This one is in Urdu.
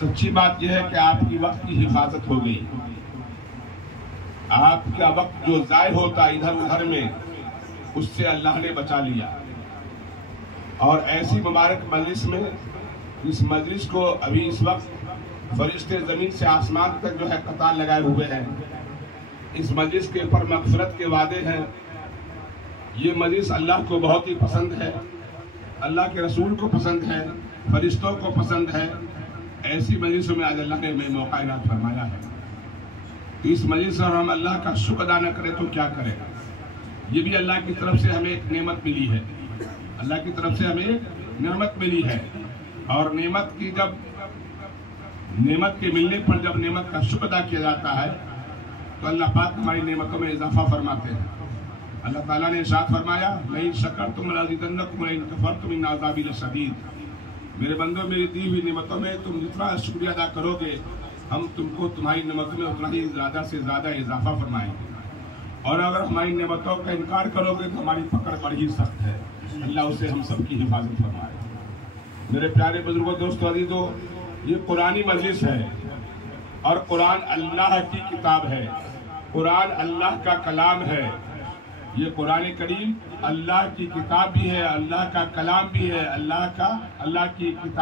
سچی بات یہ ہے کہ آپ کی وقت کی حفاظت ہو گئی. آپ کا وقت جو ضائع ہوتا ادھر ادھر میں، اس سے اللہ نے بچا لیا. اور ایسی مبارک مجلس میں، اس مجلس کو ابھی اس وقت فرشتے زمین سے آسمان تک جو ہے قطار لگائے ہوئے ہیں. اس مجلس کے اوپر مغفرت کے وعدے ہیں. یہ مجلس اللہ کو بہت ہی پسند ہے، اللہ کے رسول کو پسند ہے، فرشتوں کو پسند ہے. ایسی مجلسوں میں آج اللہ نے ہمیں موقع عنایت فرمایا ہے. تو اس مجلس پر ہم اللہ کا شکر ادا نہ کریں تو کیا کریں؟ یہ بھی اللہ کی طرف سے ہمیں ایک نعمت ملی ہے. اللہ کی طرف سے ہمیں نعمت ملی ہے. اور نعمت کے ملنے پر جب نعمت کا شکر ادا کیا جاتا ہے تو اللہ پاک ہماری نعمتوں میں اضافہ فرماتے ہیں. اللہ تعالیٰ نے ارشاد فرمایا، لئن شکرتم لازیدنکم ولئن کفرتم ان عذابی لشدید. میرے بندو، میری دی ہوئی نعمتوں میں تم جتنا شکریہ ادا کرو گے، ہم تم کو تمہاری نعمتوں میں اتنا ہی زیادہ سے زیادہ اضافہ فرمائیں گے. اور اگر ہماری نعمتوں کا انکار کرو گے تو ہماری پکڑ بڑی سخت ہے. اللہ اسے ہم سب کی حفاظت فرمائے. میرے پیارے بزرگوں، دوستو، عزیزو، یہ قرآنی مجلس ہے اور قرآن اللہ کی کتاب ہے. قرآن اللہ کا کلام ہے. یہ قرآن کریم اللہ کی کتاب بھی ہے، اللہ کا کلام بھی ہے، اللہ کی کتاب